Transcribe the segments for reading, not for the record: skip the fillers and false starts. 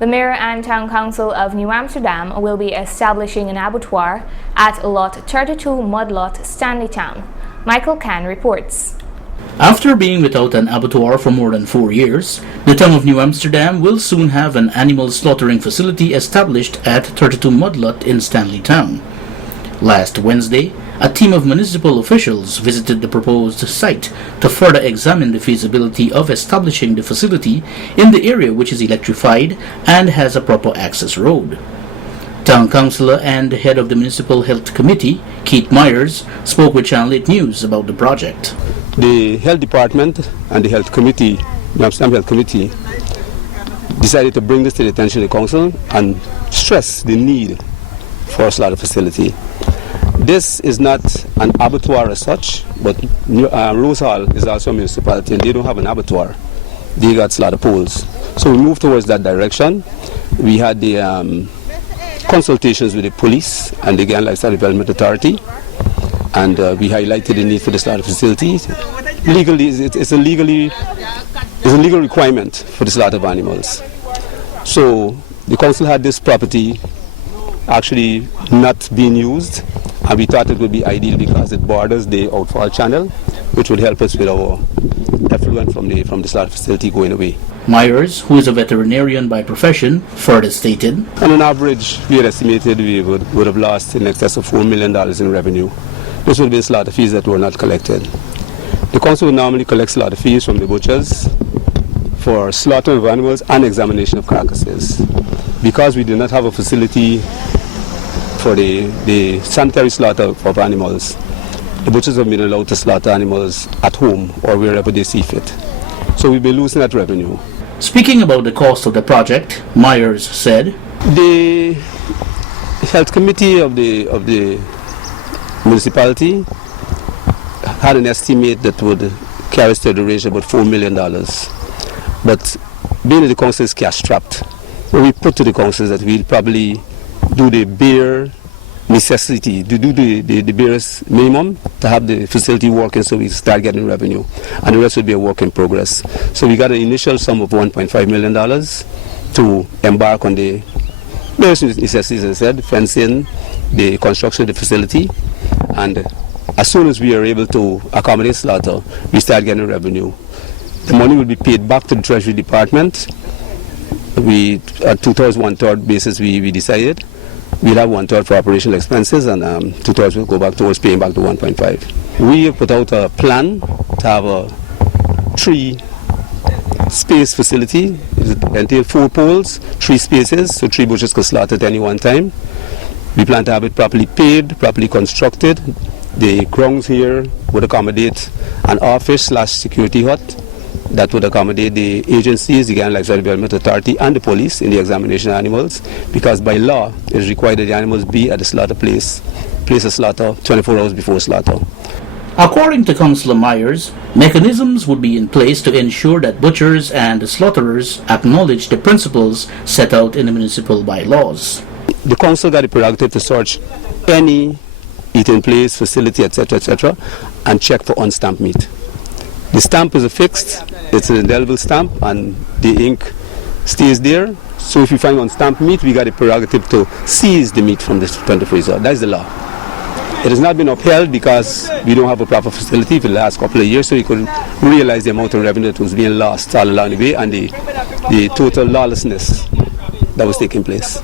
The Mayor and Town Council of New Amsterdam will be establishing an abattoir at Lot 32 Mudlot, Stanleytown. Michael Can reports. After being without an abattoir for more than 4 years, the town of New Amsterdam will soon have an animal slaughtering facility established at 32 Mudlot in Stanleytown. Last Wednesday, a team of municipal officials visited the proposed site to further examine the feasibility of establishing the facility in the area, which is electrified and has a proper access road. Town Councillor and head of the Municipal Health Committee, Keith Myers, spoke with Channel 8 News about the project. The Health Department and the Health Committee, the Amsterdam Health Committee, decided to bring this to the attention of the Council and stress the need for a slaughter facility. This is not an abattoir as such, but Rose Hall is also a municipality and they don't have an abattoir. They got slaughter poles. So we moved towards that direction. We had the consultations with the police and the Guyana Lifestyle Development Authority, and we highlighted the need for the slaughter facility. Legally, it's a legal requirement for the slaughter of animals. So the council had this property actually not being used, and we thought it would be ideal because it borders the outfall channel, which would help us with our effluent from the slaughter facility going away. Myers, who is a veterinarian by profession, further stated, On an average, we had estimated we would have lost in excess of $4 million in revenue. This would be slaughter fees that were not collected. The council would normally collect slaughter fees from the butchers for slaughter of animals and examination of carcasses. Because we do not have a facility for the sanitary slaughter of animals, the butchers have been allowed to slaughter animals at home or wherever they see fit. So we'll be losing that revenue. Speaking about the cost of the project, Myers said, The health committee of the municipality had an estimate that would carry us to the range of about $4 million. But being that the council is cash strapped, what we put to the council is that we'll probably do the bare necessity, to do the barest minimum to have the facility working so we start getting revenue, and the rest will be a work in progress. So we got an initial sum of $1.5 million to embark on the barest necessities, as I said, fencing, the construction of the facility, and as soon as we are able to accommodate slaughter, we start getting revenue. The money will be paid back to the Treasury Department. We, at 2/3, 1/3 basis, we decided. We'll have 1/3 for operational expenses, and 2/3 will go back towards paying back the 1.5. We have put out a plan to have a 3-space facility. It entails 4 poles, 3 spaces, so 3 butchers can slaughter at any one time. We plan to have it properly paved, properly constructed. The grounds here would accommodate an office/security hut that would accommodate the agencies, the Guyana Lifestyle Development Authority and the police in the examination of animals, because by law it is required that the animals be at the slaughter place of slaughter 24 hours before slaughter. According to Councillor Myers, mechanisms would be in place to ensure that butchers and slaughterers acknowledge the principles set out in the municipal bylaws. The council got the prerogative to search any eating place, facility, etc., and check for unstamped meat. The stamp is affixed, it's an indelible stamp, and the ink stays there. So if you find unstamped meat, we got the prerogative to seize the meat from the freezer. That's the law. It has not been upheld because we don't have a proper facility for the last couple of years, so we couldn't realize the amount of revenue that was being lost all along the way and the total lawlessness that was taking place.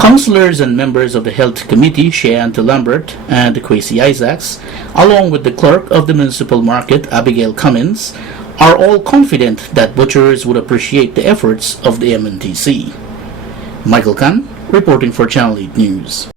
Councillors and members of the Health Committee, Shea Lambert and Kwesi Isaacs, along with the clerk of the municipal market, Abigail Cummins, are all confident that butchers would appreciate the efforts of the M&TC. Michael Kahn, reporting for Channel 8 News.